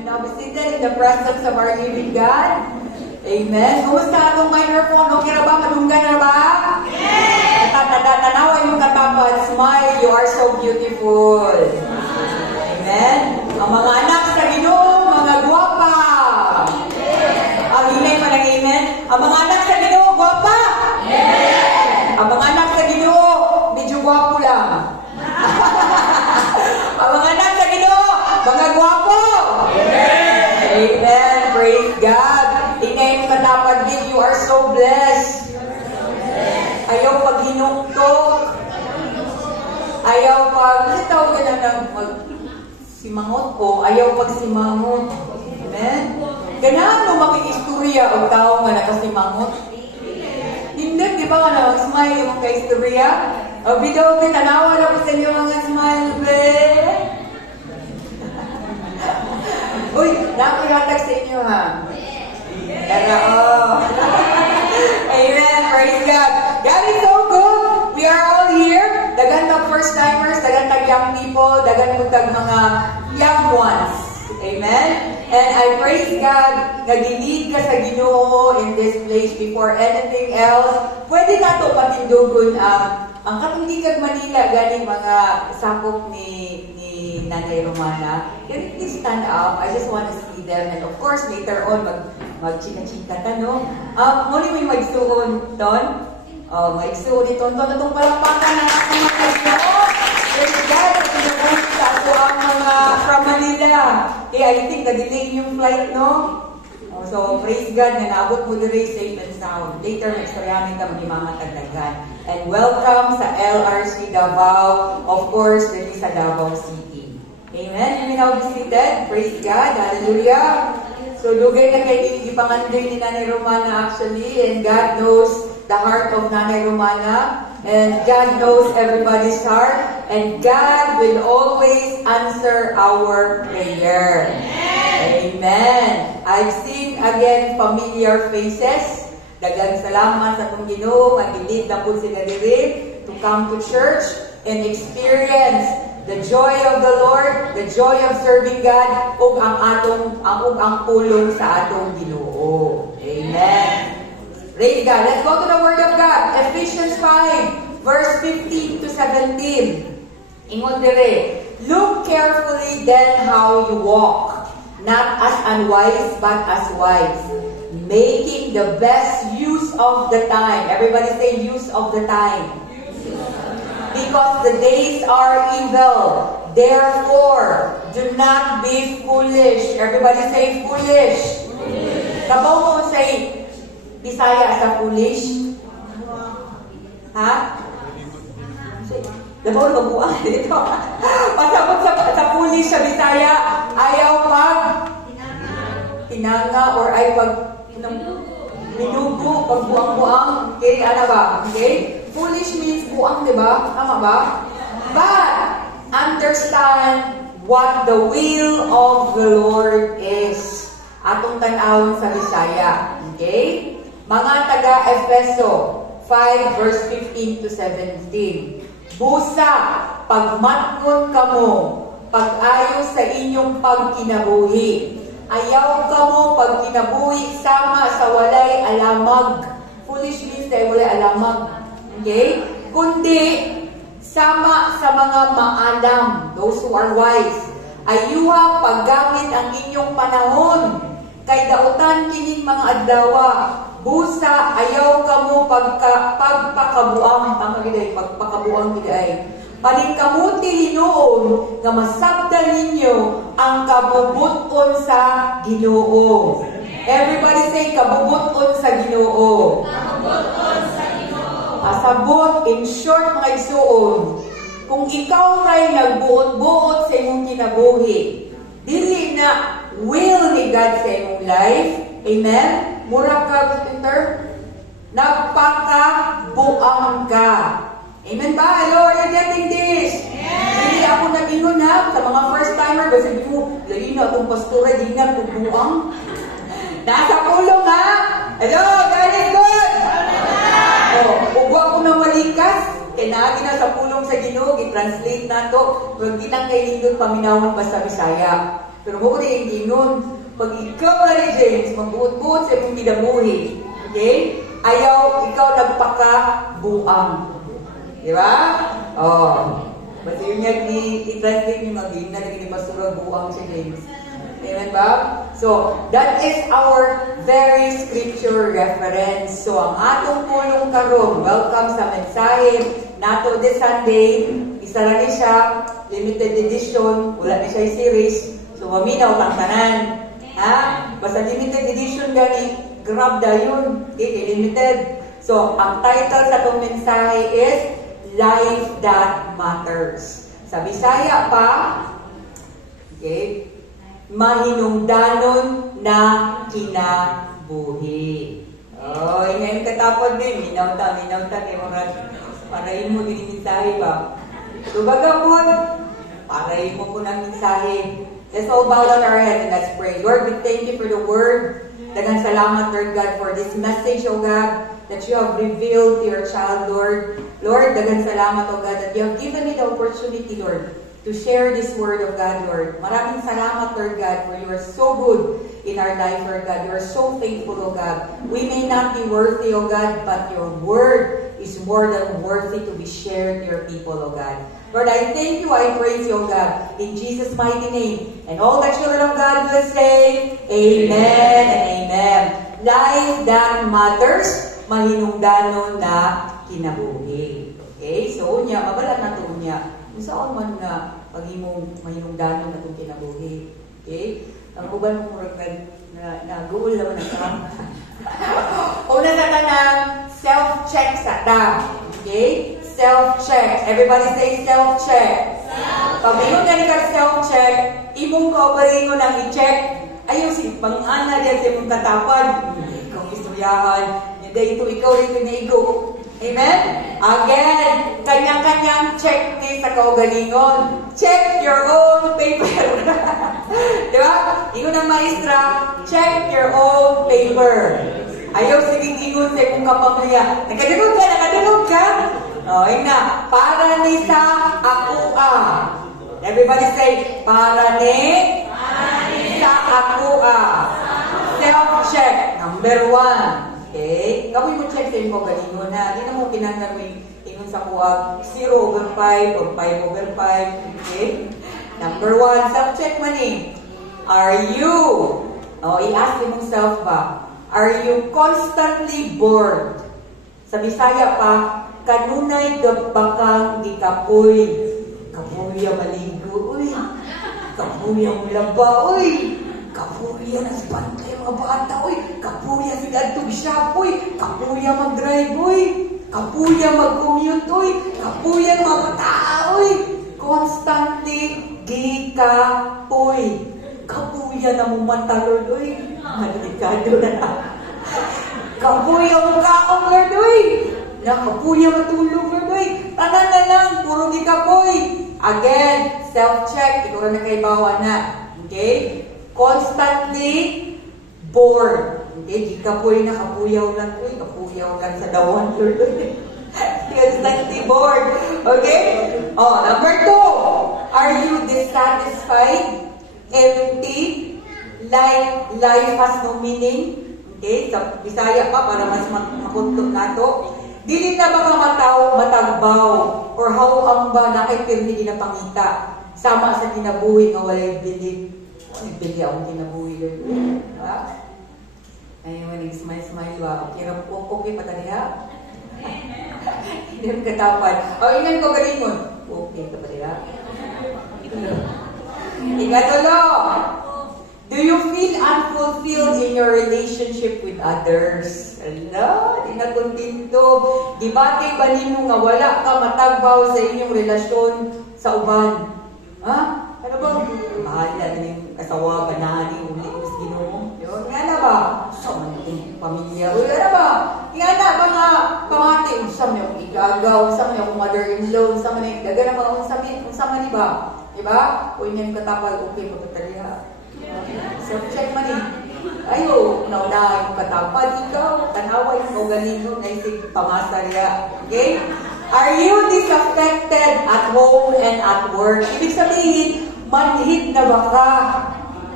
now be seated in the presence of our living God. Amen. Kumusta atong microphone? Okay na ba? Madunggan na ba? Yes! Tanaway mong katapad. Smile. You are so beautiful. Amen. Ang mga anak sa Ginoo, mga guwapa. Ang hinay pa ng amen. Ang mga anak sa Ginoo, guwapa. Yes! Ang mga anak sa Ginoo, medyo guwapo lang. Ang mga anak sa Ginoo, mga guwapo. Yes! Amen. Praise God. Tingay mo katapad din, you are so blessed. Ayaw pag hinungtok. Ayaw pag, kasi tawag ka lang simangot ko, ayaw pag simangot. Amen? Ganahan mo makikistorya o tao nga nakasimangot? Hindi, di ba ka na mag-smile yung ka-istorya? O bidaw, tanawa na po sa inyo mga smile, be. Uy, nakiratag sa inyo ha. Amen. Praise God. God is so good. We are all here. Dagan tag first timers, dagan tag young people, dagan mo tag mga young ones. Amen. And I praise God na gilid ka sa Ginoo in this place before anything else. Pwede na ito patindugon ang Katulikag Manila galing mga sakop ni Nanay Romana. Can you please stand up? I just want to see them. And of course, later on, mag-chika-chika ta, no? Muli may magsuon, Ton? Magsuon ito. Ton, itong palakpakan na natin mga Ginoo. Praise God, at pinabuhin sa ako ang mga from Manila. Okay, I think na-delay yung flight, no? So, praise God na naabot mo diri safe and sound. Later, mag-storyamin ka mag-imamatagdagan. And welcome sa LRC Davao, of course, diri sa Davao City. Amen. You now be seated. Praise God. Hallelujah. So, lugay na kayo ipanganday ni Nanay Romana actually. And God knows the heart of Nanay Romana. And God knows everybody's heart. And God will always answer our prayer. Amen. I've seen again familiar faces. Daghang salamat sa itong Ginoo. Magilid na po sila diri to come to church and experience the joy of the Lord, the joy of serving God, ug ang pulong sa atong Ginoo. Amen. Praise God. Let's go to the Word of God. Ephesians 5, verse 15 to 17. Ingon dire, look carefully then how you walk, not as unwise but as wise, making the best use of the time. Everybody say use of the time. Because the days are evil. Therefore, do not be foolish. Everybody say foolish. Kabaw mo say Bisaya sa foolish? Ha? Dabaw magbuang dito. Pasabot sa foolish sa Bisaya, ayaw pag tinanga or ay pag minugo, pag buang-buang. Okay, ano ba? Okay? Foolish means buang, di ba? Tama ba? But, understand what the will of the Lord is. Atong tanawon sa Bisaya. Okay? Mga taga-Efeso 5 verse 15 to 17. Busa, pagmatngon kamo, pag-ayo sa inyong pagkinabuhi. Ayaw kamo pagkinabuhi sama sa walay alamag. Foolish means ay walay alamag. Okay? Kundi, sama sa mga maalam, those who are wise. Ayuha paggamit ang inyong panahon. Kay dautan kining mga adlawa. Busa, ayaw kamo pagpakabuang. Tama giday, pagpakabuang giday. Paningkamuti hinuon nga masabdan ninyo ang kabubuton sa Ginoo. Everybody say kabubuton sa Ginoo. Kabubuton sa Ginoo. Asabot, in short mga igsuon, kung ikaw ray nagbuot-buot sa imong kinabuhi, dili na will ni God sa imong life, amen? Mura ka, Peter, nagpakabuang ka. Amen ba? Hello, are you getting this? Hindi ako nag-ingon ha, sa mga first timer, kasi sabi mo, lagi na itong pastora, di na bubuang. Nasa pulong ha? Hello, God is good! Ugwa ko na malikas, kaya na sa pulong sa Ginoo, i-translate na to, huwag ginang kay Lindon paminawon pa sa Bisaya. Pero mo ko yung ginon, pag ikaw na ni James, magbuot-buot sa imong kinabuhi, okay? Ayaw, ikaw nagpaka-buang. Di ba? Oh. Basta yun nga, i-translate nyo nga, na naging pasura buang si James. Amen ba? So, that is our very scripture reference. So, ang atong pulong karon, welcome sa mensahe nato this Sunday. Isa lang siya, limited edition, wala na siya series. So, maminaw lang tanan. Ha? Basta limited edition gani, grab da yun. Okay, limited. So, ang title sa itong mensahe is Life That Matters. Sa Bisaya pa, okay, mahinungdanon na kinabuhi. Oh, ngayon katapod din, minawta, kay mga parayin mo din mensahe ba? So, bagapon, parayin mo po ng mensahe. Let's all bow down our heads and let's pray. Lord, we thank you for the word. Daghang salamat, Lord God, for this message, O God, that you have revealed to your child, Lord. Lord, daghang salamat, O God, that you have given me the opportunity, Lord, to share this word of God, Lord. Maraming salamat, Lord God, for you are so good in our life, Lord God. You are so faithful, O God. We may not be worthy, O God, but your word is more than worthy to be shared to your people, O God. Lord, I thank you, I praise you, O God, in Jesus' mighty name. And all the children of God will say, Amen and Amen. Life that matters, mahinungdanon na kinabuhi. Okay? So, unya, mabalat na ito, unya. Saan man na pag-imong mahinungdanon na itong kinabuhi. Okay? Ang uban mo murag na-goal naman na ito. Una sa tanang, self-check sa ta. Okay? Self-check. Everybody say self-check. Pag ingon ka ni ka self-check, imong kaubalingon ang i-check. Ayaw si pang-ana diyan sa imong katapad. Ikaw istoryahan. Ito, ikaw rin pinaigo. Amen? Again, kanya-kanyang check ni sa kaugalingon. Check your own paper. Diba? Ingon ang maestra, check your own paper. Ayaw siging ingon sa imong kapamilya. Nakadulog ka? O, na. Para ni sa akua. Everybody say, para ni sa akua. Self-check. Number 1. Okay? Kapoy mo check sa imong galingon na. Di na mo kinanglan mo ingon sa kuwag 0/5 or 5/5. Okay? Number 1, self-check man eh. Are you, i-ask imong self ba, are you constantly bored? Sa Bisaya pa, kanunay bakang gikapoy. Kapuya maligo, uy. Kapuya mulaba, uy. Kapuya na si Pantay mga bata, uy. Kapuya si Adtog Shop, uy. Kapuya mag-drive, uy. Kapuya mag-commute, uy. Kapuya mga bata, uy. Constantly gikapoy. Kapuya na mumata, Lord, uy. Malikado na na. Kapuya mo kaong, Lord, uy. Nakapuya matulog, Lord, uy. Tanan na lang, puro gikapoy. Again, self-check. Ikaw na kaibawa na. Okay? Constantly bored. Okay? Gikapoy na kapuyaw lang, uy. Kapuyaw lang sa dawan, Lord, uy. Constantly bored. Okay? Number 2. Are you dissatisfied? Empty? Like life has no meaning? Okay, sa Bisaya pa para mas makunto nato. Dili na ba ka matagbaw or hawang ba na kay pirmi di na pangita sama sa kinabuhi nga walay bilib. Bili akong kinabuhi gayud. Ha? Ayun, smile ba? Okay pa taniya? Hindi mo katapad. Inan ko galingon. Okay ka pa taniya? Ikatulo. Do you feel unfulfilled in your relationship with others? Ala, di na kontento. Dibati ba nimo nga wala ka matagbaw sa inyong relasyon sa uban? Ha? Ano ba? Bahala na yung kasawa, banani, uli, mas Ginoo. Yun, nga na ba? Sa mga pamilya. Uy, ano ba? Nga na, mga pamati. Usam niyo kung igagaw, usam niyo kung mother-in-law, usam niyo, daga na mga usam ni ba? Diba? Uy, nga yung katapal, okay, pagkataliha. Self-check man eh. Ayo, nauna yung katapad, ikaw, tanawa yung kaugalingon na isig pamasa niya. Okay? Are you disaffected at home and at work? Ibig sabihin, manhid na ba ka?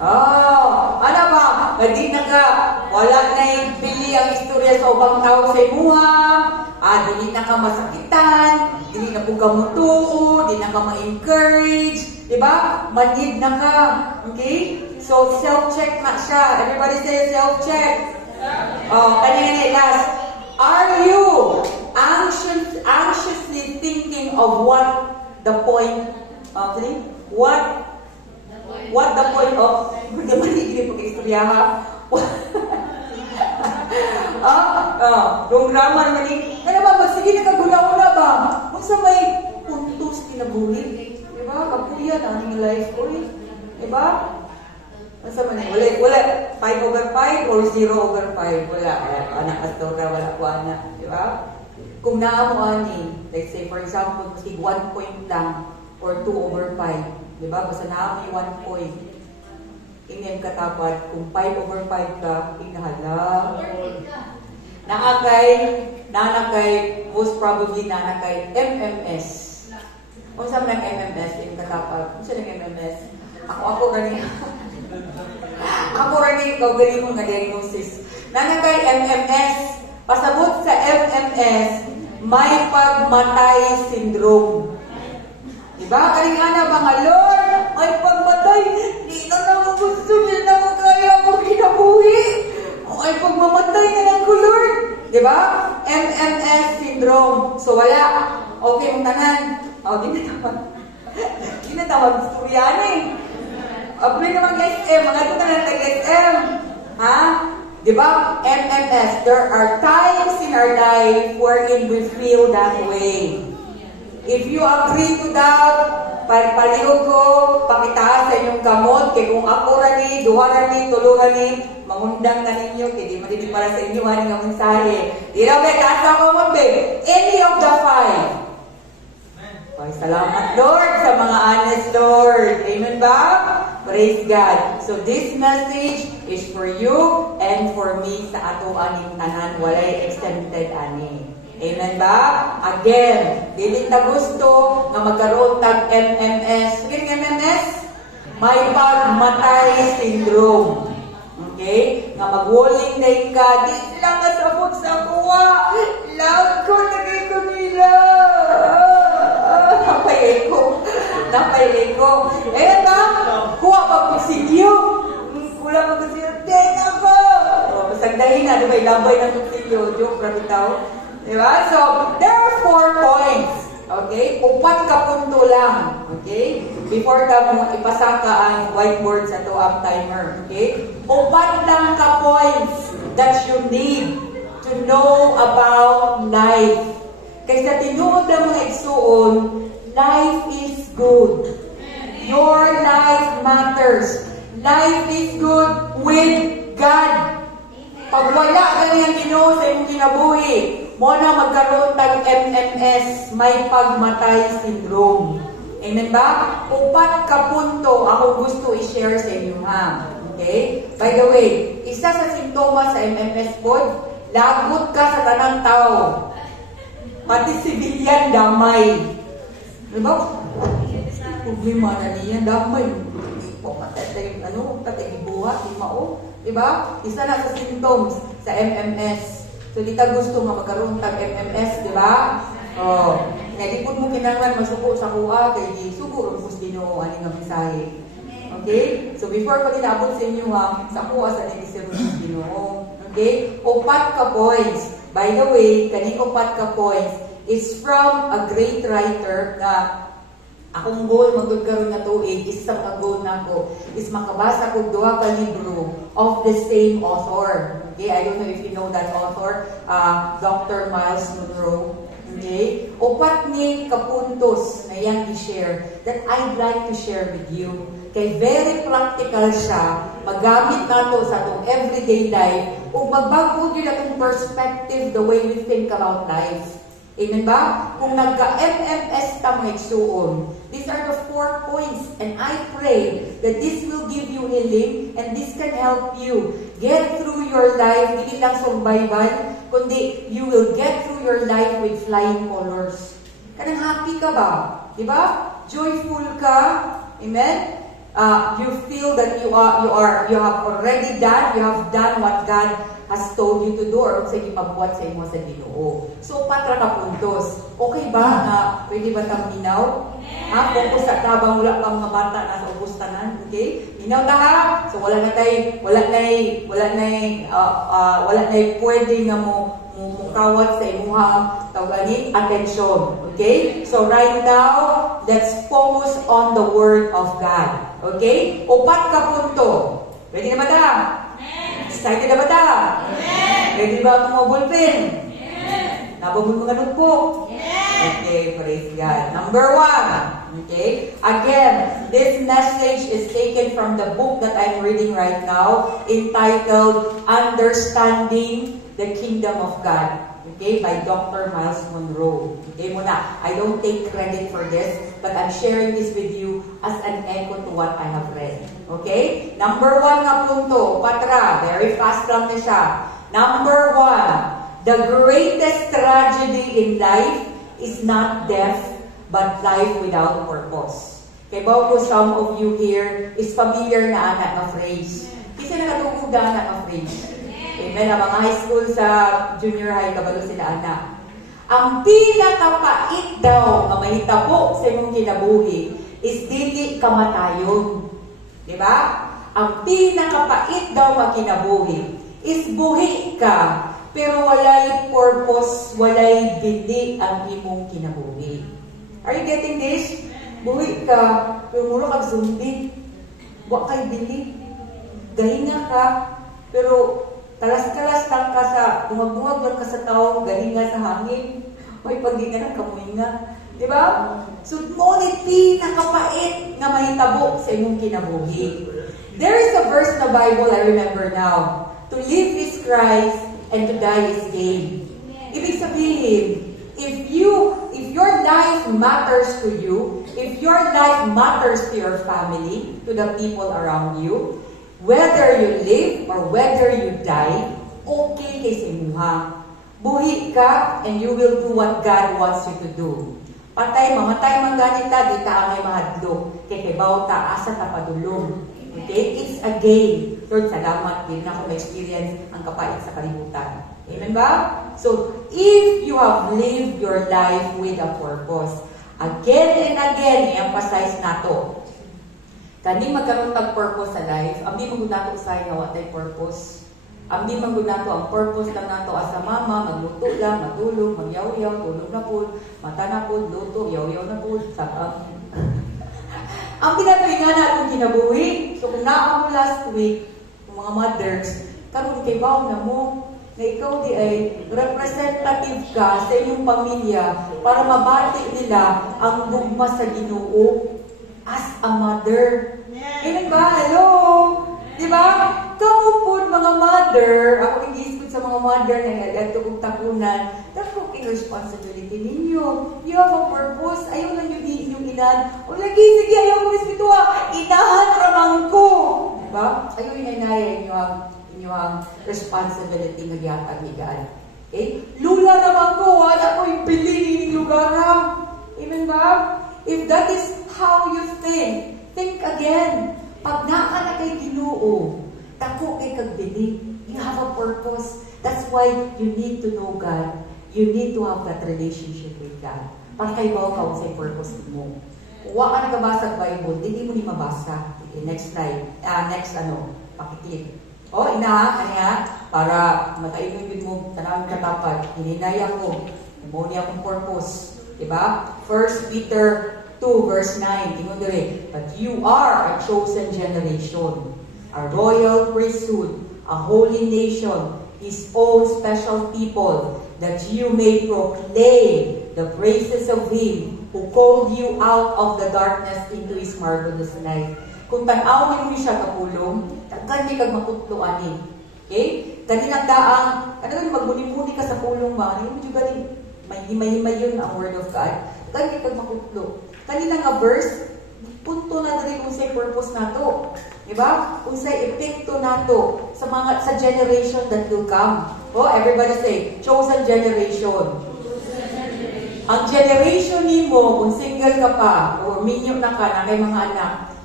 Oh, ano ba? Hindi na ka, wala na yung pili ang istorya sa ubang tao sa imuha. Dili na ka masakitan, dili na po ka mutuo, dili na ka ma-encourage, diba? Manid na ka. Okay? So, self-check na siya. Everybody say self-check. Oh, kanina last. Are you anxiously thinking of what the point of what the point of hindi po istorya ha? Yung grammar naman ano ba, sige nagagula-ula ba? Kung sa may puntos kinabuhi, diba? Kapuya na ang life ko eh. Diba? Masa man wala 5 over 5 or 0 over 5 wala anak astora wala ko anak di ba kung naa mo ani like say for example maski 1 point lang or 2 over 5 di ba basta naa mo 1 point ingem katapat kung 5 over 5 ka inahala nanakay most probably nanakay MMS kung saan ng MMS yung katapat kung saan ng MMS ako ganyan ako rin ikaw galing mo nga diagnosis. Nanagay MMS, pasabot sa MMS, may pagmatay syndrome. Diba? Kaling ana ba nga, Lord, may pagmatay, di na mo gusto, di na mo kaya mo kinabuhi. May pagmamatay na lang ko, Lord. Diba? MMS syndrome. So wala. Okay, mong tanan. Di na tawag istorya eh. Apply naman SM, mga ito na lang tag-SM. Ha? Diba? MMS. There are times in our life wherein we feel that way. If you agree to that, palihog ko, pakitaas sa inyong kamot, kaya kung ako rani, duha rani, tulo rani, mangundang na ninyo, kaya di matindi para sa inyo, haning ang mensahe. Di na ba, taas na kamot, babe. Any of the 5. Ay, salamat, Lord, sa mga honest, Lord. Amen ba? Praise God. So this message is for you and for me sa ato aning tanan walay extended ani. Amen ba? Again, dili ta gusto nga magkaroon tag MMS. Sige MMS? May pagmatay syndrome. Okay? Nga magwalling na ka, di sila kasabot sa kuha. Love ko, lagay ko nila. Napay ko. Eh ba? Kuha pa po sigyo. Kulang pa po sigyo. Tenga ko! Pasagdahin na, diba? Ilabay na po sigyo. Joke, rabi tao. Diba? So, there are 4 points. Okay? 4 ka punto lang. Okay? Before ka mo ipasaka ang whiteboard sa to ang timer. Okay? 4 lang ka points that you need to know about life. Kaysa tinuod ng mga igsuon, life is good. Your life matters. Life is good with God. Pag wala ganyan Ginoo sa imong kinabuhi, mo na magkaroon tag MMS, may pagmatay syndrome. Amen ba? 4 ka punto ako gusto i-share sa inyo ha. Okay? By the way, isa sa simptomas sa MMS pod, lagot ka sa tanang tao. Pati civilian damay. Diba? Problema na niya, damay. Pamatay tayo, tatay buhat, di mao. Diba? Isa na sa symptoms sa MMS. So, di ka gusto nga magkaroon tag MMS, diba? Oh. Nga, di po mo kinanglan masuko sa kuha, kaya di sugo rin po Ginoo aning nga mensahe. Okay? So, before ko ninaabot sa inyo ha, sa kuha sa nag-isip po Ginoo. Okay? 4 ka points. By the way, kaning 4 ka points is from a great writer na akong goal magkaroon na tuig, isang goal na ko is makabasa ko 2 ka libro of the same author. Okay, I don't know if you know that author, Dr. Miles Monroe. Okay, 4 ni kapuntos na yang i-share that I'd like to share with you. Kay very practical siya, magamit nato sa atong everyday life o magbago din atong perspective the way we think about life. Amen ba? Kung nagka-MMS ta mga igsuon, these are the 4 points and I pray that this will give you healing and this can help you get through your life, hindi lang survival, kundi you will get through your life with flying colors. Kanang happy ka ba? Diba? Joyful ka? Amen? you feel that you have already done, you have done what God has told you to do or sa ipabuhat sa imo sa Ginoo. So, 4 ka puntos. Okay ba na pwede ba tang minaw? Ha? Focus sa tabang wala pang mga bata nasa ubos tanan, okay? Minaw ta ha? So, wala na pwede nga mo mukawat sa imuhang tawagani attention. Okay? So right now, let's focus on the Word of God. Okay? 4 ka punto. Ready na ba ta? Excited na ba ta? Ready ba ang mga ballpen? Nababog mga notebook? Okay, praise God. Number 1. Okay? Again, this message is taken from the book that I'm reading right now, entitled Understanding the Kingdom of God. Okay? By Dr. Miles Monroe. Okay, muna. I don't take credit for this, but I'm sharing this with you as an echo to what I have read. Okay? Number 1 nga punto. Patra. Very fast lang na siya. Number 1. The greatest tragedy in life is not death, but life without purpose. Kaya ba po some of you here is familiar na anak na phrase. Kasi nakatuguda anak na phrase. Amen. Ang mga high school sa junior high, kabalo sila anak. Ang pinakapait daw na mahitabo sa imong kinabuhi is dili kamatayon. Diba? Ang pinakapait daw na kinabuhi is buhi ka, pero walay purpose, walay bili ang imong kinabuhi. Are you getting this? Buhi ka, pero mula kang zombie. Wa kay bili. Gahinga ka, pero talas-talas lang ka sa, bumag-bumag lang ka sa tao, gahinga sa hangin. May paghinga ng kamuhinga. Diba? So, ngunit pinakapait na mahitabo sa imong kinabuhi. There is a verse in the Bible I remember now. To live is Christ, and to die is gain. Ibig sabihin, if your life matters to you, if your life matters to your family, to the people around you, whether you live or whether you die, okay kay sa imuha. Buhi ka, and you will do what God wants you to do. Patay, mamatay man ganita, di ta angay mahadlok. Kay kibaw ta, asa ta padulong. Okay? It's a gain. Lord, salamat din na ako ma-experience ang kapait sa kalibutan. Amen ba? So, if you have lived your life with a purpose, again and again, i-emphasize na to. Kani magkaroon ng purpose sa life, ang di maguna to sa iyo, watay purpose. Ang di maguna to, ang purpose lang na to, asa mama, magluto lang, matulog, magyaw-yaw, tulog na po, mata na po, luto, yaw-yaw na po, sakang. Ang pinatuhinga na itong kinabuhi. So, kung naa mo last week, yung mga mothers, karoon kay baon na mo, na ikaw di ay representative ka sa iyong pamilya para mabati nila ang gugma sa Ginoo as a mother. Amen ba? Hello? Diba? Kamu po mga mother, ako nag-iiskot sa mga mother na nag-ato kong tapunan, that's okay responsibility ninyo. You have a purpose. Ayaw lang yung inyong inan. O lagi, sige, ayaw ko ispituwa. Inahan ramang ko. Diba? Ayaw inanaya inyong responsibility na giyatag ni God. Okay? Lula naman ko, wala ko ibili ng lugar. Amen ba? If that is how you think again. Pag naka na kay Ginoo, tako kay kagbili. You have a purpose. That's why you need to know God. You need to have that relationship with God. Para kay bawa ka sa purpose mo. Kung wala ka nagabasa sa Bible, hindi mo ni mabasa. Okay, next slide. Pakiklik. Kanya, para mataimig mo, tanawin katapat, hininaya ko, mo niya akong purpose. Diba? 1 Peter 2 verse 9, tingnan dire, but you are a chosen generation, a royal priesthood, a holy nation, His own special people, that you may proclaim the praises of Him who called you out of the darkness into His marvelous light. Kung tanawin mo siya kapulong, kanya kag makutluan ni. Okay? Kaninang daang, magbuni-buni ka sa pulong ba? Ano yung galing? May yun ang word of God. Kanya kag makutlo. Kanina nga verse, punto na rin kung sa'y purpose na to. Diba? Kung sa'y epekto na to sa generation that will come. Everybody say, chosen generation. Ang generation ni mo, kung single ka pa, or minyo na ka, na kay mga anak,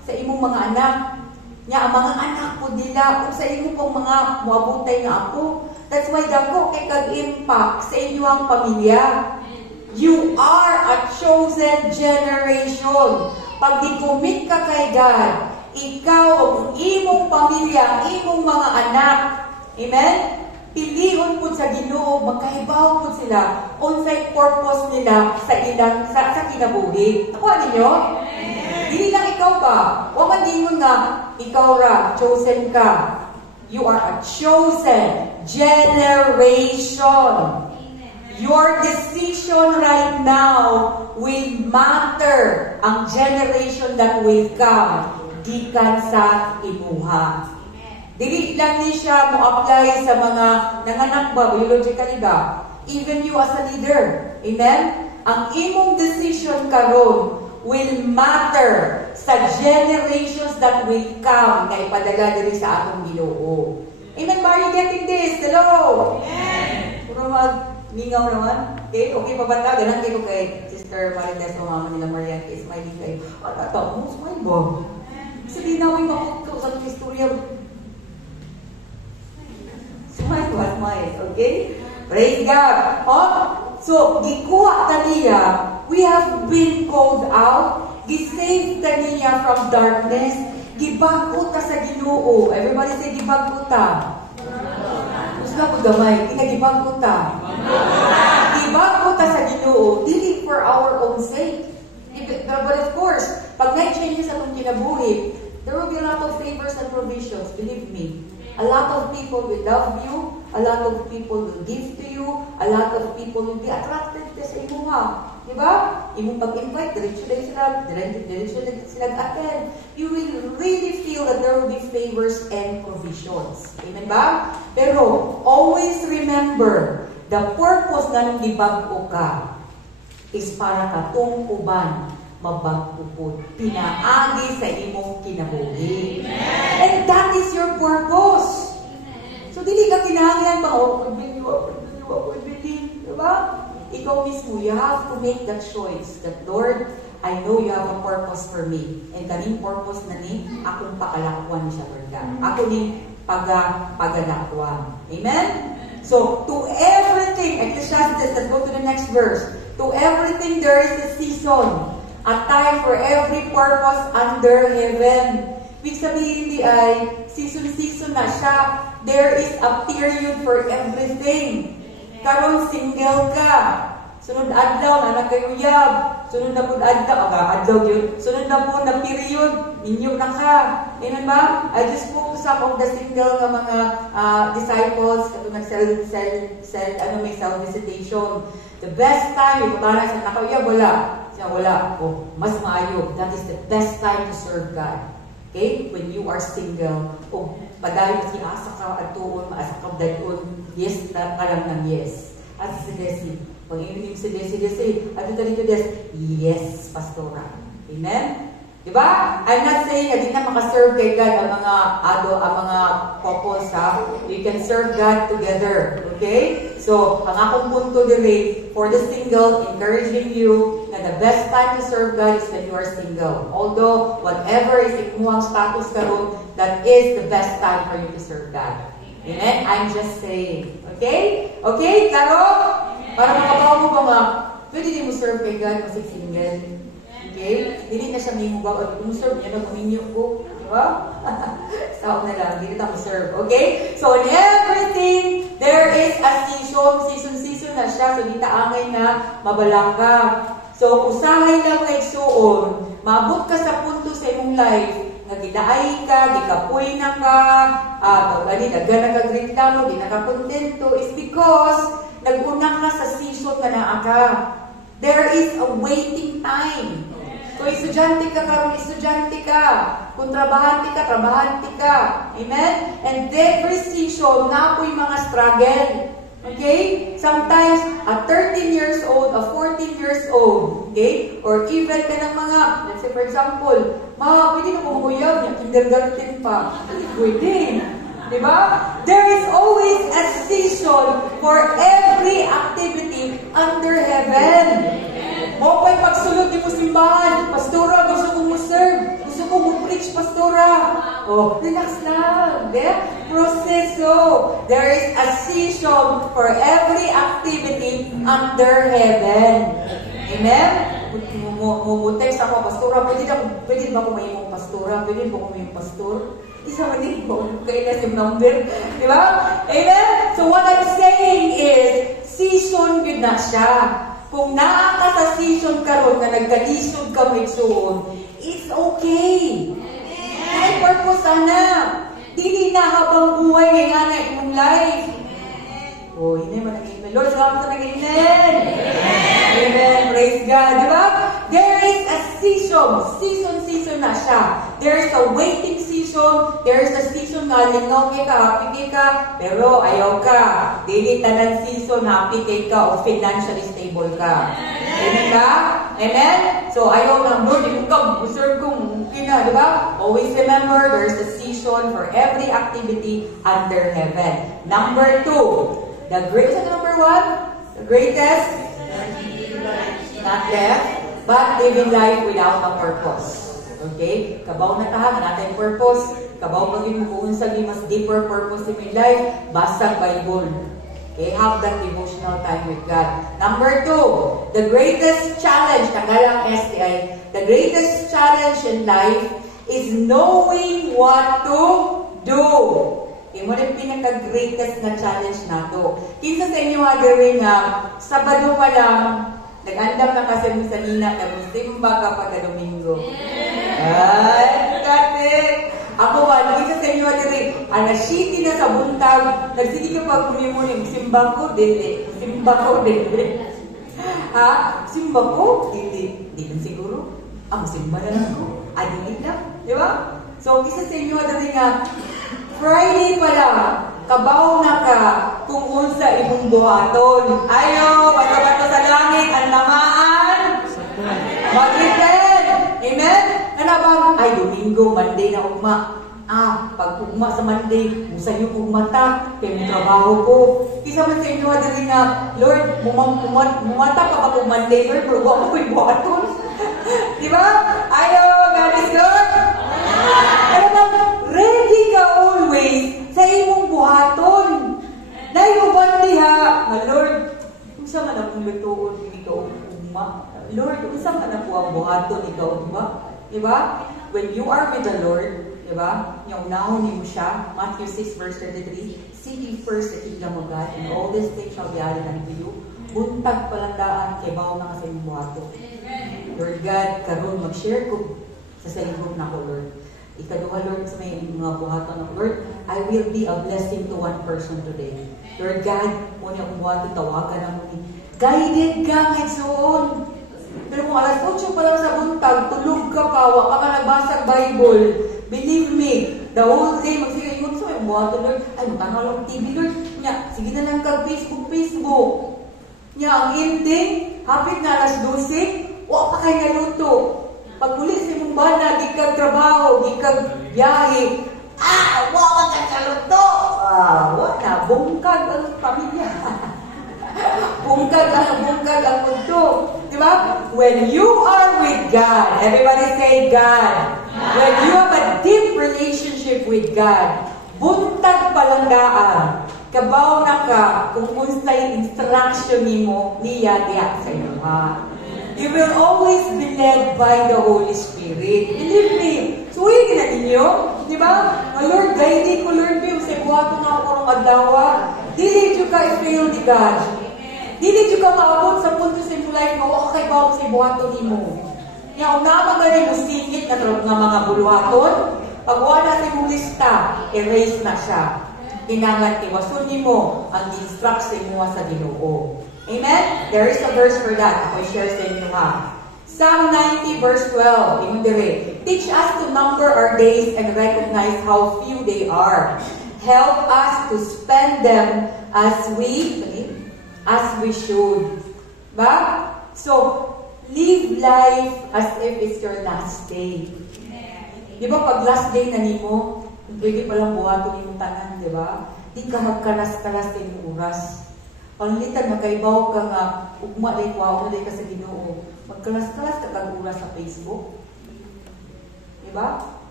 sa imong mga anak. Nya ang mga anak po nila, kung sa imo pong mga muabutay nga ako. That's why dako kay kag-impact sa inyong pamilya. You are a chosen generation. Pag di-commit ka kay God, ikaw, ang imong pamilya, imong mga anak, amen? Pilion po sa Ginoo, magkahibaw po sila, unsay purpose nila sa ilang sa kinabuhi. Nakuha ninyo? Dili lang ikaw ba? Huwag man dingon nga, ikaw ra, chosen ka. You are a chosen generation. Your decision right now will matter ang generation that will come gikan sa imuha. Dili lang ni siya mo apply sa mga nanganak ba, biologically ba? Even you as a leader. Amen? Ang imong decision karon will matter sa generations that will come na ipadala diri sa atong Ginoo. Amen? Are you getting this? Hello? Amen! Puro mag-mingaw naman. Okay? Okay pa ba ta? Ganang kayo kay Sister Marites o mama nila Marian kay smiling kayo. Ano ito? Mo smile ba? Sabihin na may makot ka sa istorya. Smile ba? Smile. Okay? Praise God. Oh? So, gikuha ta niya, we have been called out, gisave ta niya from darkness, gibago ta sa Ginoo. Everybody say, gibago ta. Gusto po gamay, ginagibago ta. Gibago ta sa Ginoo, dili for our own sake. But of course, pag may changes sa itong kinabuhi, there will be a lot of favors and provisions, believe me. A lot of people will love you, a lot of people will give to you, a lot of people will be attracted sa imo ha. Diba? Imong pag-invite, diretso lang sila attend. You will really feel that there will be favors and provisions. Amen ba? Pero, always remember, the purpose na nung gibag-o ka is para katong uban mabagpupod. Pinaagi sa imong kinabuhi. And that is your purpose. So, dili ka kinahanglan pa, pag believe, diba? Ikaw mismo, you have to make that choice that, Lord, I know you have a purpose for me. And kaning purpose na ni, akong pakalakwan siya, Lord God. Ako ni pagalakwan. Amen? So, to everything, Ecclesiastes, let's go to the next verse. To everything there is a season. A time for every purpose under heaven. Ibig sabihin di ay, season na siya. There is a period for everything. Karon single ka. Sunod adlaw na nagkayuyab. Sunod na po adlaw yun. Sunod na po na period. Minyo na ka. Amen ba? I just spoke to some of the single nga mga disciples kato may self-visitation. The best time, yung para sa nakayuyab, wala. Siya wala. Oh, mas maayo. That is the best time to serve God. Okay? When you are single. O, padayon si asa ka at tuon, maasa ka dayon. Yes, alam ng yes. At si Desi. Pag inunim si Desi. At ito dito Des. Yes, Pastora. Amen? Diba? I'm not saying na di na makaserve kay God ang mga couples ha. You can serve God together. Okay? So, ang akong punto dili for the single, encouraging you na the best time to serve God is when you are single. Although, whatever is ikuhang status karon, that is the best time for you to serve God. Amen? I'm just saying. Okay? Okay? Klaro? Para makabaw mo ba nga, pwede din mo serve kay God kasi single. Okay? Dili na siya may mugaw. Kung serve niya na, kuminyo ko. Diba? Stop na lang. Dili na mo serve. Okay? So, in everything, there is a season. Season na siya. So, di taangay na mabalaka. So, usahay lang na igsuon. Maabot ka sa punto sa imong life nga gidaay ka, gikapoy na ka, dagan nagagreklamo, di nakakontento, is because nag-una ka sa season ka na aka. There is a waiting time. Kung estudyante ka karon, estudyante ka. Kung trabahante ka. Amen? And every season, na po'y mga struggle. Okay? Sometimes, a 13 years old, a 14 years old, okay? Or even ka ng mga, let's say for example, pwede na kumuyab, yung kindergarten pa. Pwede. Diba? There is always a season for every activity under heaven. Mo pa'y pagsulod ni mo simbahan. Pastora, gusto ko mo serve. Gusto ko mo preach, pastora. Oh, relax lang. Proseso. There is a season for every activity under heaven. Amen? Text ako, pastora, pwede ba ako mayimong pastora? Pwede ba ako mayimong pastor? Isa man din po, kaya na si number. Diba? Amen? So what I'm saying is, season yun na siya. Kung naa ka sa season karon na nagkalisod ka mitsuon, it's okay. May purpose sana. Dili na habang buhay ngay nga na imong life. Oh, hindi man nag-amen. Lord, salamat sa nag-amen. Amen. Praise God. Diba? There is a season. Season na siya. There is a waiting season. There is a season na lingaw ka, happy ka, pero ayaw ka. Dili tanan season, happy ka o financially stable ka. Amen ka? Amen? So, ayaw lang, Lord, yung serve kong kina, di ba? Always remember, there is a season for every activity under heaven. Number 2, the greatest, number 1, the greatest, not left, but living life without a purpose. Okay? Kabaw na tahan, natin purpose. Kabaw pagin mo kung sa mas deeper purpose in my life, basta Bible. Okay? Have that devotional time with God. Number 2, the greatest challenge, tanggalang STI, the greatest challenge in life is knowing what to do. Okay, mo rin pinaka-greatest na challenge na to. Kinsa sa inyo gawin nga, Sabado pa lang, nag-andam na kasi mo sa nina na simba ka pagka-Domingo. Ay, katik! Ako ba, isa sa inyo diri, alas-city na sa buntag, nagsige ka pag kumimuni, simba ko, dili. Simba ko, dili. Ha? Simba ko, dili. Di lang siguro. Simba na lang ko. Dili lang. Di ba? So, isa sa inyo diri nga, Friday pala, kabaw na ka kung unsa imong buhaton. Ayo, bato-bato sa langit, ang lamaan. Mag-repent. Amen? Kanabang, Domingo, Monday na ugma. Pag ugma sa Monday, musayo kong mata, kaya may trabaho ko. Kisa man sa inyo, dali nga, Lord, mumata pa ba kung Monday, Lord, pero wala ko yung buhaton. Diba? Ayo, God is good. Ready ka always sa imong buhaton. Dahil uban diha, Lord, kung saan ka na kong lutuon, ikaw ugma. Lord, kung saan ka na po ang buhaton, ikaw ugma. Diba? When you are with the Lord, diba? Yung unahon niyo siya, Matthew 6 verse 33, seek ye first the kingdom of God, and all these things shall be added unto you. Buntag palandaan, kay bawo na kasi yung buhaton. Lord God, karon mag-share ko sa salibog na ko, Lord. Ikaduha, Lord, sa may mga buhaton ng Lord, I will be a blessing to one person today. Lord God, muna akong buhaton, tawagan na muna. Guided ka kahit soon. Pero kung alas 8 pa lang sa buntag, tulog ka pa, waka ka nagbasag Bible, believe me, the whole day, magsigay, yun sa may buhaton, Lord, ay, matanaw lang TV, Lord. Nya, sige na lang ka, Facebook. Nya, ang ending, hapit na alas 12, waka pa kayo naluto. Pag muli sa mong bana, di kag trabaho, di kag biyahe, wala ka kaluto. Wala, bungkag ang pamilya. bungkag ang mundo. Diba? When you are with God, everybody say God. When you have a deep relationship with God, buntag palandaan, kabaw na ka, kung unsay instruction nimo niya diya sa iyo. You will always be led by the Holy Spirit. Believe me. So, huwag na ninyo. Di ba? Lord, guide ko, Lord, sa buhato na ako karong adlawa. Dili nyo ka i-fail ni God. Dili nyo ka maabot sa punto sa imong life na wala kay bawang sa buhato ni mo. Nga, una magani mo singit na mga buluhaton, pag wala sa imong lista, erase na siya. Kinangan iwasun ni mo ang instruction mo sa Ginoo. Amen? There is a verse for that. Ako share sa inyo ha. Psalm 90 verse 12. Ingon dire, teach us to number our days and recognize how few they are. Help us to spend them as we should. Ba? So, live life as if it's your last day. Di ba pag last day na nimo, pwede palang buhaton yung tanan, di ba? Di ka magkalas-kalas yung oras. Panglitan, magkaibaw ka nga, ugma day kwa, day ka sa Ginoo. Magkalas-kalas ka kag oras sa Facebook. Diba?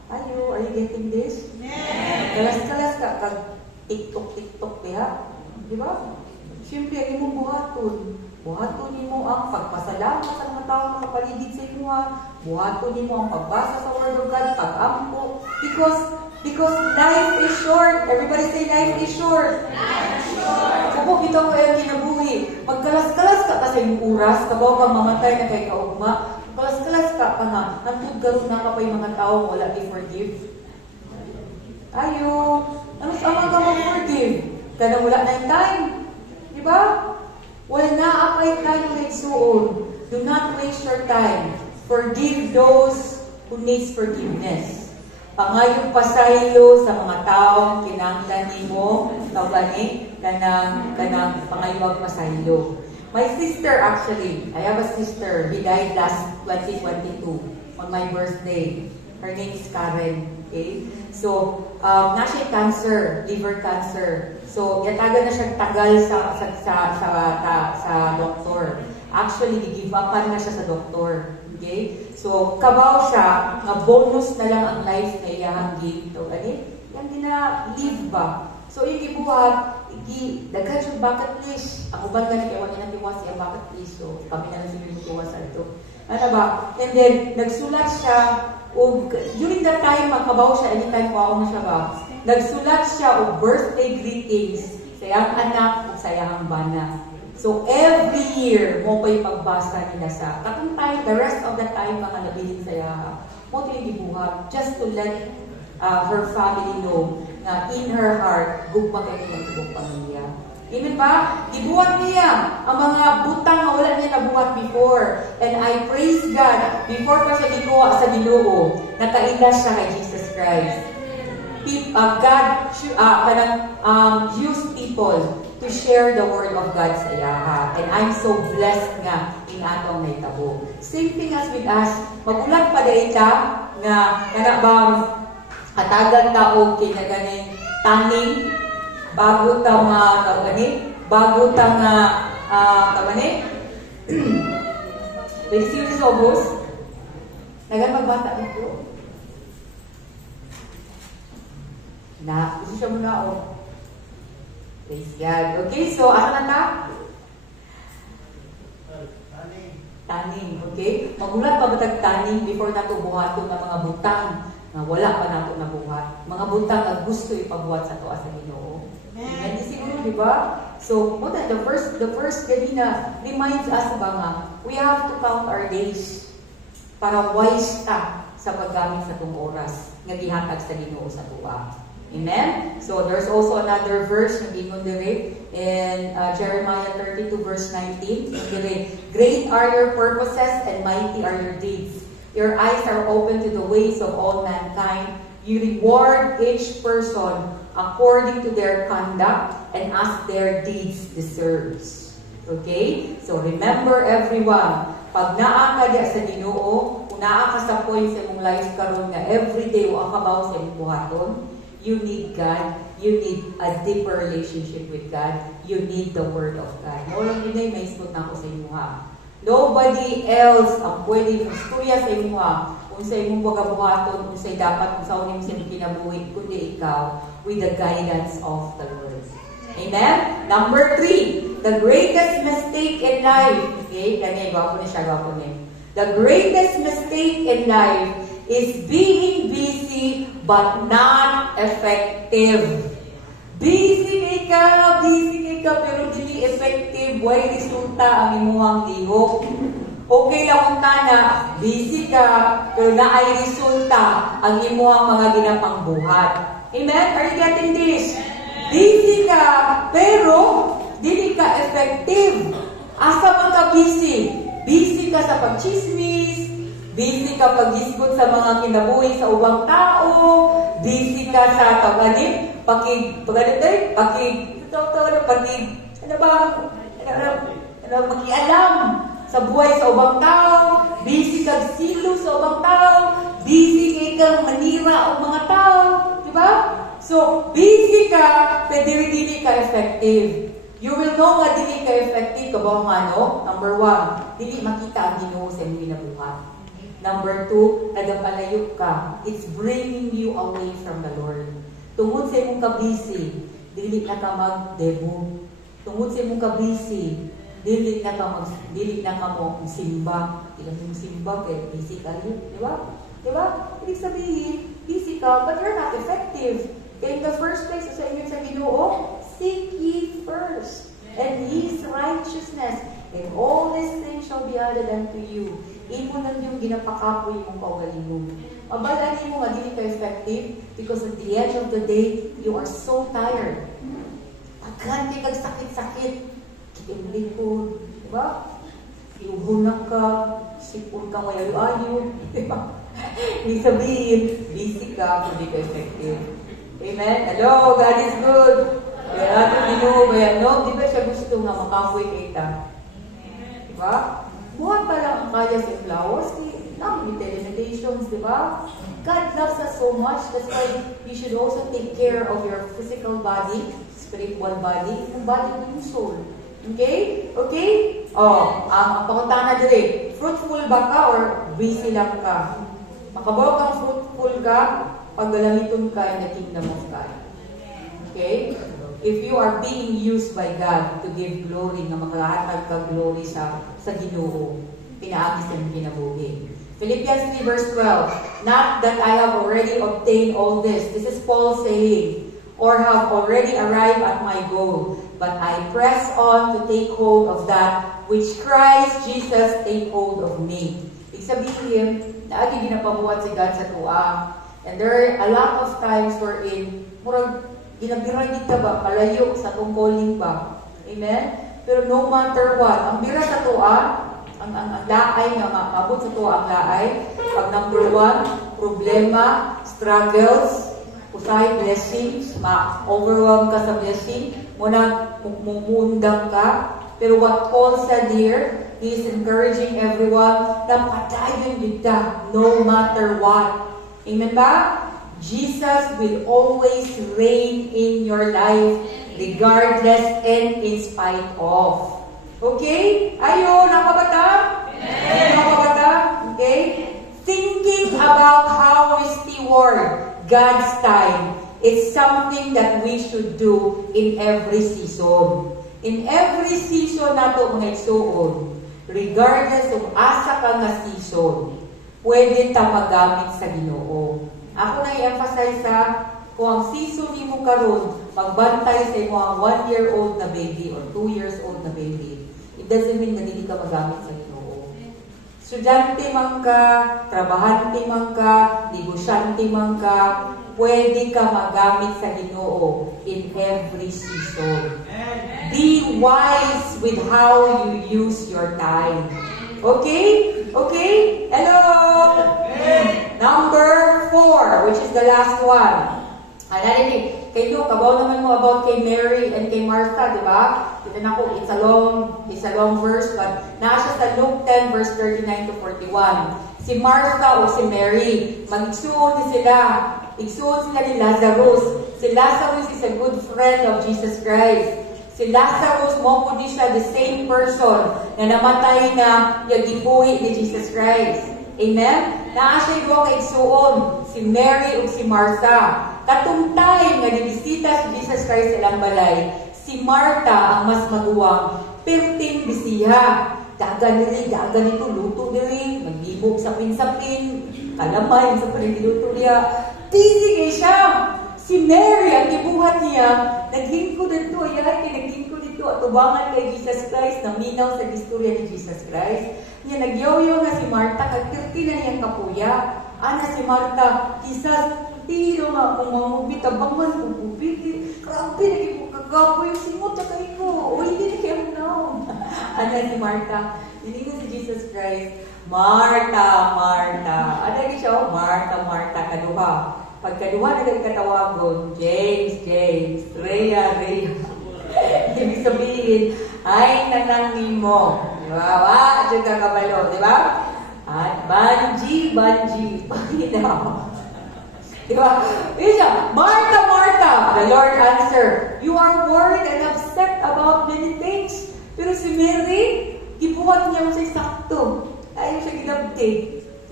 Are you getting this? Kalas-kalas ka, kag TikTok kaya. Di ba? Siyempre, ang imong buhaton. Buhaton mo ang pagpasalamat sa mga tao sa paligid sa inyo. Buhaton mo ang pagbasa sa Word of God, pag-ampo. Because life is short. Everybody say life is short. Kung bitaw ko yung kinabuhi, magkalas-kalas ka pa sa iyong oras, kabaw kang mamatay na kay kaugma, kalas-kalas ka pa nga, nantuggaros na ka pa yung mga tao wala i-forgive. Ano sa mga ka mag-forgive? Kada wala na yung time. Diba? Wala na apay time na igsuon. Do not waste your time. Forgive those who needs forgiveness. Pangayong pasaylo sa mga taong kinanglan nimo, gani kanang pangayong pasaylo. My sister actually, I have a sister, he died last 2022 on my birthday. Her name is Karen. Okay? So, na siya cancer, liver cancer. So, yataga na siya tagal sa doktor. Actually, give upan na siya sa doktor. Okay? So, kabaw siya, nga bonus na lang ang life na iyang gito. Yan gina-live ba? So, yung ibuhat, daghan siya bucket list. Ang uban ganit, ewan niya natin siya bucket list. So, kami na lang siya sa ito. Ano ba? And then, nagsulat siya, during that time, magkabaw siya, anytime wow na siya ba? Nagsulat siya o birthday greetings sa iyang anak o sa iyang bana. So, every year, mo pa yung pagbasa nila sa katong time, the rest of the time, mga nabiling sa yaha. Mo ito yung ibuhat, just to let her family know na in her heart, gugma kayo ng ibang pamilya. Amen ba? Ibuhat niya ang mga butang na wala niya nabuhat before. And I praise God, before pa siya gikuha sa Ginoo, nakaila siya kay Jesus Christ. God used people to share the word of God sa yaha. And I'm so blessed nga in atong naitabo. Same thing as with us. Magulat pa dahil ka nga bang atagan taog kinaganing taning bago ta very serious obos nagan magbata nito na gusto siya muna praise God. Okay, so asa na ta? Taning, okay? Magulat pa batag taning before nato buhaton ng mga butang na wala pa nato nabuhat. Mga butang na gusto ipagbuhat sa tuwa sa Ginoo. Amen. Siguro, di ba? So, the first ganina reminds us ba nga, we have to count our days para wise ta sa paggamit sa itong oras nga gihatag sa Ginoo sa tuwa. Amen? So, there's also another verse na gingon dire in Jeremiah 32 verse 19. Dire, great are your purposes and mighty are your deeds. Your eyes are open to the ways of all mankind. You reward each person according to their conduct and as their deeds deserves. Okay? So, remember everyone, pag naa ka diya sa Ginoo, kung naa ka sa point sa imong life karon nga everyday wa ka bawo sa imong buhaton, you need God. You need a deeper relationship with God. You need the Word of God. Mo lang yun may istot na ako sa inyo ha. Nobody else ang pwede istorya sa inyo ha. Kung sa imong pagabuhaton, kung sa'y dapat, kung sa'yo mo siyang kinabuhi, kundi ikaw, with the guidance of the Lord. Amen? Number 3, the greatest mistake in life. Okay? Kanya, gwapo niya siya, gwapo niya. The greatest mistake in life is being busy but not effective. Busy ka, pero hindi effective. Why resulta ang imuhang lihok? Okay lang kung tana, busy ka, pero naay resulta ang imuhang mga ginapangbuhat. Amen? Are you getting this? Busy ka, pero hindi ka effective. Asa man ka busy? Busy ka sa pagchismis, busy ka paghisgot sa mga kinabuhi sa ubang tao, busy ka sa pakialam sa buhay sa ubang tao, busy ka silo sa ubang tao, busy ka manira ang mga tao, di ba? So, busy ka, pero dili ka effective. You will know nga dili ka effective kabaw nga no? Number 1, dili makita ang Ginoo sa imong ginabuhat. Number 2, nagapalayo ka. It's bringing you away from the Lord. Tungod sa imong ka-busy, dili na ka mag-debut. Tungod sa imong ka-busy, dili na ka mo simba. Ilang yung simba, kaya busy ka rin. Diba? Ibig sabihin, busy ka, but you're not effective. Kaya in the first place, sa inyo sa Ginoo, seek ye first, and His righteousness, and all these things shall be added unto you. Imo lang yung ginapakapoy mong kaugalingon. Mabalaan mo nga dili ka effective because at the end of the day, you are so tired. Pagkanti kag sakit-sakit, yung likod, diba? Iubunak ka, sipon ka mayayo-ayo, diba? Ibig sabihin, busy ka, hindi ka effective. Amen? Hello, God is good. Kaya natin kaya no, di ba siya gusto nga makapoy kita? Diba? Buhat pa lang ang kaya sa flowers, may limitations, di ba? God loves us so much, that's why you should also take care of your physical body, spiritual body, and body and soul. Okay? Okay? Ang pakuntahan na dili, fruitful ba ka or busy lang ka? Makabaw kang fruitful ka, paggalamiton ka in the kingdom of God. Okay? If you are being used by God to give glory, nga makahatag ka glory sa Ginoo, pinaagis ng kinabuhi. Philippians 3 verse 12, not that I have already obtained all this. This is Paul saying, or have already arrived at my goal, but I press on to take hold of that which Christ Jesus take hold of me. Ibig sabihin, naagi ginapabuhat si God sa tuwa. And there are a lot of times wherein, murag, ginabiray dito ba, palayo sa tong calling ba. Amen? Pero no matter what, ang bira sa tuwa, ang laay nga maabot sa tuwa ang laay, pag number 1, problema, struggles, usahay blessings, ma-overwhelm ka sa blessing, muna mumundang ka. Pero what Paul said here, he is encouraging everyone na patayon dito, no matter what. Amen ba? Jesus will always reign in your life, regardless and in spite of. Okay? Ayo, nakabata? Nakabata? Okay? Thinking about how we steward God's time is something that we should do in every season. In every season nato mga igsuon, regardless of asa ka nga season, pwede ta magamit sa Ginoo. Ako na i-emphasize kung ang season ni mo karon magbantay sa imo ang 1-year-old na baby or 2 years old na baby. It doesn't mean na hindi ka magamit sa Ginoo. Estudyante man ka, trabahante man ka, negosyante man ka, pwede ka magamit sa Ginoo in every season. Be wise with how you use your time. Okay? Okay? Hello? Number 4, which is the last one. Kayo, kabaw naman mo about kay Mary and kay Martha, di ba? Ito na ko, it's a long verse, but nasa sa Luke 10 verse 39 to 41. Si Martha o si Mary, magsuon sila. Igsuon sila ni Lazarus. Si Lazarus is a good friend of Jesus Christ. Si Lazarus, mo po di siya the same person na namatay na yagibuhi ni Jesus Christ. Amen? Naasya yung kay igsuon, si Mary o si Martha. Katungtay nga nibisita si Jesus Christ sa ilang balay, si Martha ang mas maguwang, pero ting bisiha. Dagan nito, luto nili, magbibog sa pinsapin, kalamay sa paniluto niya. Busy kayo siya. Si Mary, ang ibuhat niya, naglingkod dito, naglingkod dito, at ubangan kay Jesus Christ, naminaw sa istorya ni Jesus Christ. Niya nagyoyo nga si Martha, kagtirti na niyang kapuya. Ana si Martha, kisas, tiro nga kung mamubit, abangan kung bubit. Grabe, naging ko kagapo yung simot sa kayo ko. O, hindi na kayo now. Ana si Martha, hindi si Jesus Christ, Martha, Martha. Ano siya? Martha, Martha, kaduha. Pagkaduha na katawagon, James, Rhea. Ibig sabihin, ay nanangin mo. Diba? At yung kakabalo, diba? At Banji, panginaw. Diba? Isa, Martha, the Lord answered, you are worried and upset about many things. Pero si Mary, ibuhat niya mo sa sakto. Ayaw siya ginabti.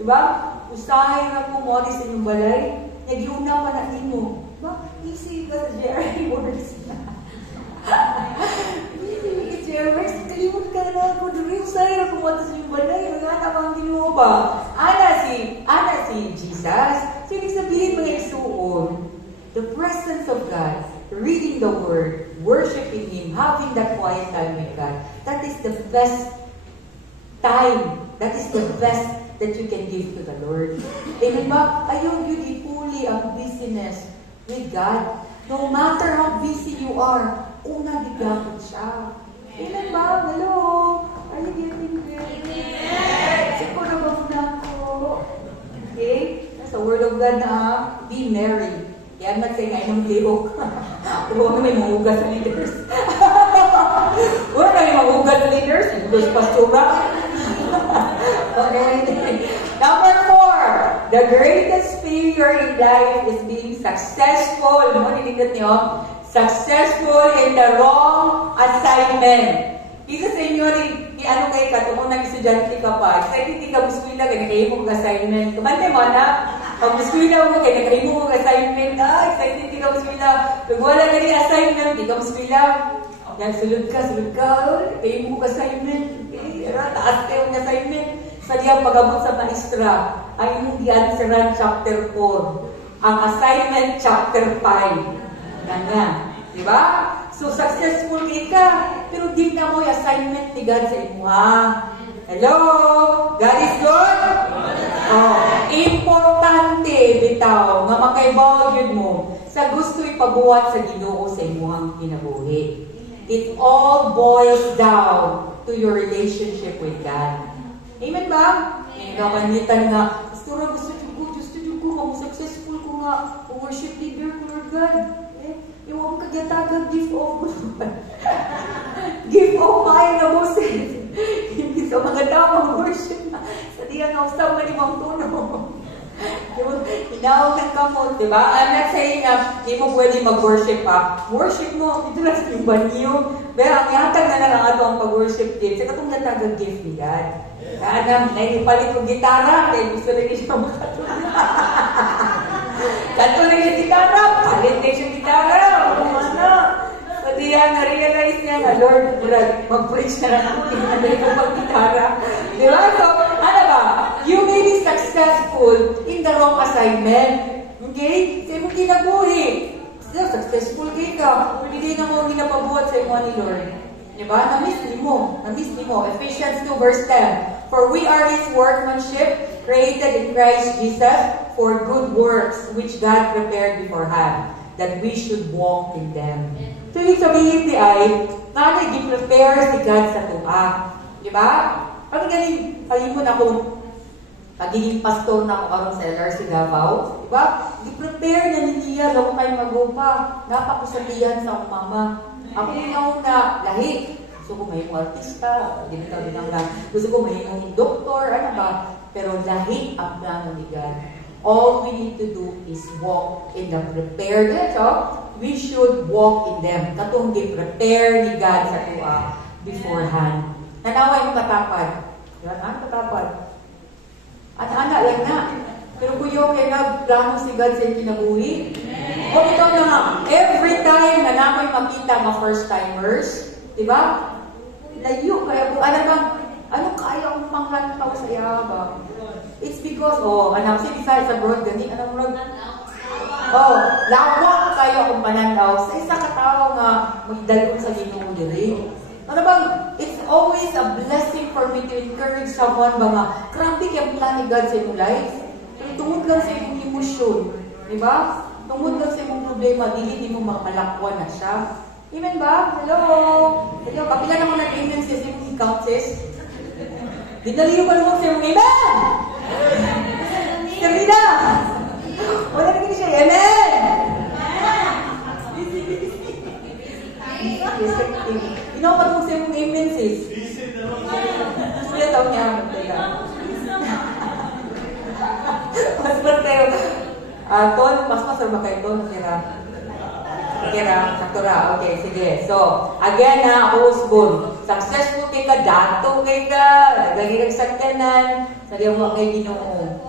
Diba? Usahay na po mo sa inyong balay, nagiuna pa na imo. Diba? Easy ka sa Jerry words na. Easy ka Jerry words, kalimut ka na ako. Usahay na po mo sa inyong balay, maghanap ang ginuha ba? Ana si Jesus. So, ibig sabihin mga isuon, the presence of God, reading the Word, worshiping Him, having that quiet time with God, that is the best time. That is the best that you can give to the Lord. Amen ba? Ayaw yun ipuli ang busyness with God. No matter how busy you are, una gigapon siya. Amen ba? Hello? Are you getting ready? Amen! Siguro na ba muna ako? Okay? That's the word of God na be merry. Yan man say nga inong liok. Huwag may mahugas sa leaders. Huwag may mahugas sa leaders. Because pastora. Number 4, the greatest failure in life is being successful. Ano nilindot niyo? Successful in the wrong assignment. Isa sa inyo, ano kayo ka, kung unang estudyante ka pa, excited di ka buskwila, kaya nakayo mong assignment. Kumante mo na, pag buskwila mo, kaya nakayo mong assignment, excited di ka buskwila. Pag wala na rin assignment, di ka buskwila. Yan, sulod ka, nakayo mong assignment. Taas kayo ng assignment. Sa diyan, pag-abot sa maestra, ay mong di-answeran chapter 4. Ang assignment, chapter 5. Ganyan. Diba? So, successful ka, pero di na mo yung assignment ni God sa imo, ha? Hello? God is good? Oh, importante, bitaw, nga makaibaw yun mo, sa gusto ipabuhat sa Ginoo sa imuhang kinabuhi. It all boils down to your relationship with God. Amen ba? Nagkakanlitan nga, gusto ko, successful ko nga, worship leader ko, Lord God. Yung kagyatagan, give off. Give off kayo na busin. Hindi sa mga tao worship na. Sa diyan nga, usap na limang tuno. Hinawag ng kamot, diba? I'm not saying hindi mo pwede mag-worship pa. Worship mo, ito lang sa yung banyo. Pero ang yatag na lang ato ang pag-worship din. Sa katong natagang gift ni God. Kaya naipalit ko gitara, kaya gusto rin siya makatulog. Kanto rin siya gitara, palit rin siya gitara. Pati yan, na-realize niya nga, Lord, mag-preach na lang ako, kinanay ko mag-gitara. Diba? So, ano ba? You may be successful in the wrong assignment. Okay? Sa imong kinabuhi. So, successful kayo ka. Hindi na mo ginapabuhat sa imo ni Lord. Diba? Na-miss ni mo. Ephesians 2 verse 10. For we are His workmanship, created in Christ Jesus for good works, which God prepared beforehand, that we should walk in them. So, yung sabihin di ay, nag-prepare si God sa tuwa. Diba? Pag galing, mo na kung pagiging pastor na ako karong sa LRC Davao, diba? I-prepare na niya long time ago pa. Napakusalihan sa mama. Ako na lahi. Gusto ko may artista, gusto ko may doktor, ano ba? Pero lahi ang plano ni God. All we need to do is walk in the prepared. So, we should walk in them. Katong gi-prepare ni God sa tuwa beforehand. Nanaway mo katapad. Diba? Ano katapad? Ana lang na. Pero kuyo kaya nagplano si God sa kinabuhi. O ito na nga, every time na namoy makita mga first-timers, diba? Layo, kaya kung ano bang, ano kaya akong panglantaw sa iyabang? It's because, anak, si Bisaya sa broad, gani, anong broad? Lawak kayo akong mananaw sa isa katao nga magdalon sa Ginoo diri. Ano bang, it's always a blessing for me to encourage someone ba nga, grabe kaya plan ni God sa iyong life. Pero tungod lang sa iyong emosyon, di ba? Tungod lang sa iyong problema, dili mo makalakwan na siya. Amen ba? Hello? Hello, kapila naman nag-amen siya sa iyong couches. Dinaliyo pa naman sa iyong amen! Sabi na! Wala na siya, amen! Ginawa pa itong sa iyong amen sis. Sulit ako niya. Mas kayo. Ton, mas ba kayo ton? Kira, saktura. Okay, sige. So, again ako usbon. Successful kay ka, dato kay ka, lagi kang sakyanan, sa diyan mo kay Ginoo.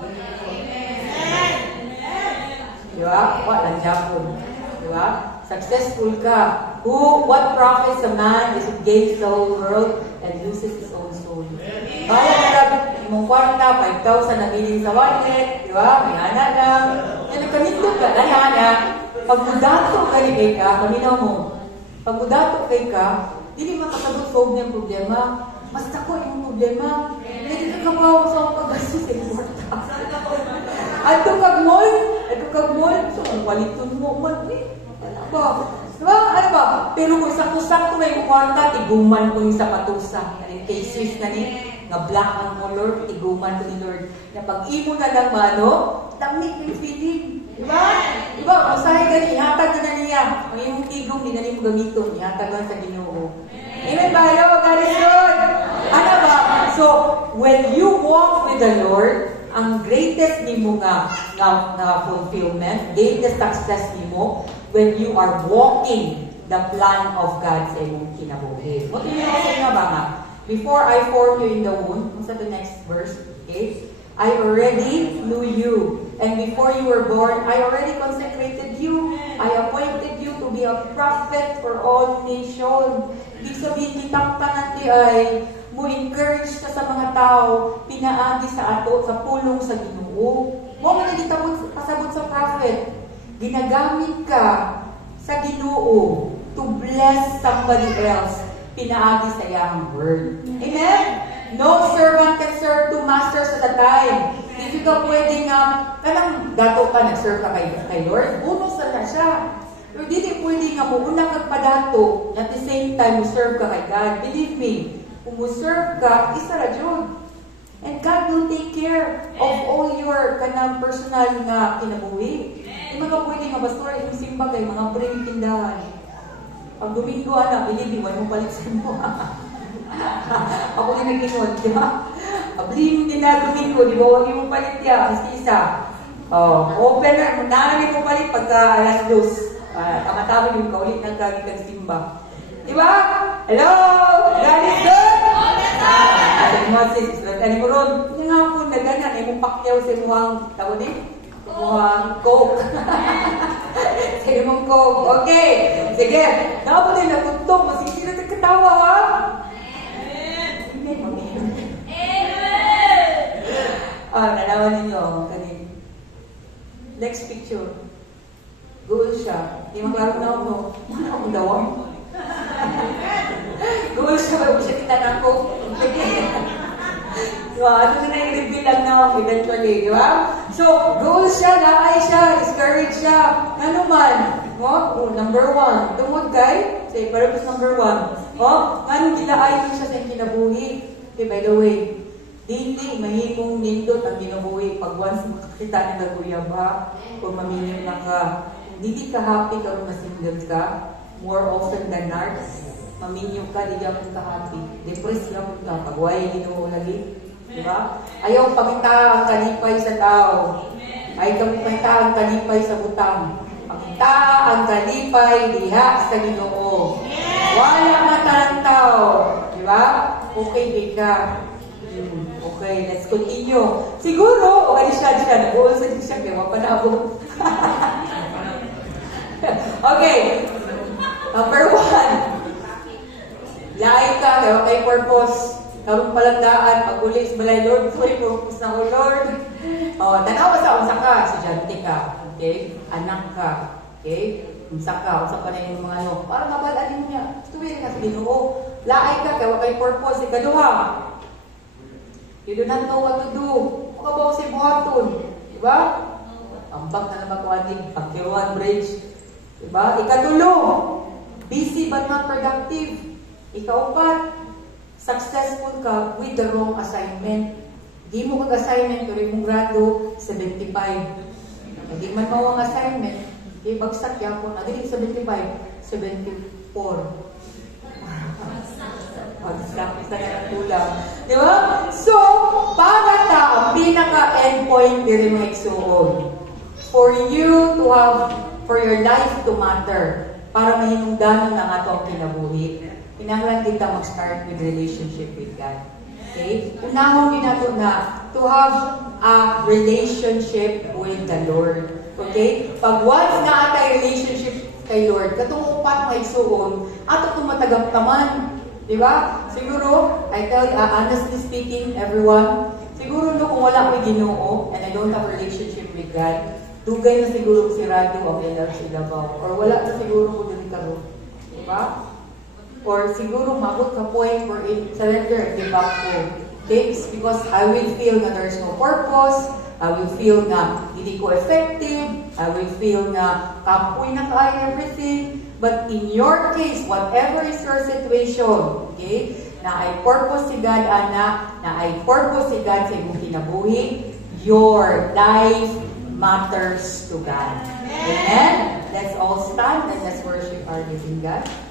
Di ba? Walang Japon. Di ba? Successful ka. What profits a man is it gains the whole world and loses his own soul. Kaya na mong kwarta, 5,000 na bilhin sa wallet, di ba? May anak lang. Yan, nagkamindot ka, na. Pag mudato ka kay ka, kaminaw mo. Pag mudato kay ka, hindi makasabot sa huwag niyang problema. Mas ako yung problema. Hindi ka kabawa sa pag-gastos sa kwarta. Ato kag mall, so ang waliton mo man, ano ba? Diba? Ano ba? Pero kung sakto-sakto na yung kwarta, tiguman ko yung sapatusa. Kay Swiss na ni, nga black ang mo, Lord, tiguman ko ni Lord. Na pag-imo na lang mano, damit yung feeling. Diba? Diba? Masahe ka ni, ihatag na niya. Ang iyong tigong, di na niyo gamiton. Ihatag lang sa Ginoo. Amen ba? Ayaw, God is good. Ano ba? So, when you walk with the Lord, ang greatest nimo nga fulfillment, greatest success nimo, when you are walking the plan of God sa imong kinabuhi. What do you say nga ba nga? Before I formed you in the womb, what's the next verse? Okay? I already knew you. And before you were born, I already consecrated you. I appointed you to be a prophet for all nations. Ibig sabihin, kitang-tangan di ay mo encourage ka sa mga tao, pinaagi sa ato, sa pulong sa Ginoo. Mo man pasabot sa prophet. Ginagamit ka sa Ginoo to bless somebody else. Pinaagi sa iyang word. Amen? No servant can serve two masters at a time. Hindi ka pwedeng kanang dato ka, nag-serve ka kay Lord, unos na siya. Pero hindi pwedeng nga mo una kang padato, at the same time, serve ka kay God. Believe me, kung mo-serve ka, isa ra jud. And God will take care of all your kanang personal nga kinabuhi. Yung mga pwede nga pastor, yung simba kay mga bring tindahan. Pag Domingo, believe me, wala mo palit sa mo. Ako na nag-inod, di ba? Bring tindahan Domingo, di ba? Huwag mo palit ya, mas isa. Open na, naanin mo palit pagka alas 2. Kamatawin yung kaulit ng kagitang simba. Diba? Hello? God is good? At Moses, ano mo ron? Hindi nga po, nagana, ay mong pakyaw sa muhang, tawag din? Muhang coke. Sa mong coke. Okay. Sige. Dapat din nakuntong, masisira sa katawa, ha? Amen. Amen. Nalawan ninyo. Next picture. Goal siya. Hindi maklaro na ako. Ano akong dawa? Goal siya. Bago siya kita na ako. Ano na i-reveal lang na ako eventually. Di ba? So, goal siya. Naay siya. Discourage siya. Ano man? Number 1. Tungod kay? Say, purpose number 1. Ngano gilaay siya sa kinabuhi. Okay, by the way, daily, mahimong nindot ang kinabuhi. Pag once makakita na naguyab ha, kung mamili na ka, hindi ka happy kung masingle ka, more often than not, maminyo ka, di ka happy. Depressed ka ka, pagway, hindi mo lagi. Diba? Ayaw pamita ang kalipay sa tao. Ayaw pamita ang kalipay sa butang. Pamita ang kalipay diha sa Ginoo. Wala matarang tao. Diba? Okay, Bika. Okay, let's continue. Siguro, siya, nag-uul sa siya, kaya mapanabog. Okay. Number 1. Laay ka, kaya may purpose. Karong palandaan, pag-uli sa balay, Lord, sorry, purpose na ko, Lord. Tanaw sa unsa ka, estudyante ka. Okay? Anak ka. Okay? Unsa ka na yung mga ano. Para mabalaan niya. Tuwing ka sa Ginoo. Laay ka, kaya may purpose. Ikaduha. You do not know what to do. Makabaw sa buhaton. Diba? Ambak na naman kuwanig. Pagkiruan bridge. Diba? Ikatulo. Busy but not productive. Ikaupat. Successful ka with the wrong assignment. Di mo kag-assignment pero yung grado, 75. Hindi man mo ang assignment, di bagsak yapon. Adi 75, 74. Bagsak, isa na ng tulang. Di ba? So, para ta, ang pinaka-endpoint diri mo igsuon. For you to have, for your life to matter, para mahinungdanon ang atong kinabuhi. Kinahanglan kita mag-start with relationship with God. Okay? Unahon din nato na to have a relationship with the Lord. Okay? Pag once na atay relationship kay Lord, katong upat nga igsuon, ato itong matagaptaman. Diba? Siguro, I tell you, honestly speaking, everyone, siguro no, kung wala ko Ginoo and I don't have a relationship with God, dugay na siguro si Radio of LRC Davao. Or wala na siguro ko din karo. Diba? Or siguro mabot ka point wherein surrender and give up ko. Okay? Because I will feel na there's no purpose, I will feel na hindi ko effective, I will feel na kapoy na kaya everything. But in your case, whatever is your situation, okay, na ay purpose si God, anak, na ay purpose si God sa imong kinabuhi, your life matters to God. Amen? Let's all stand and let's worship our living God.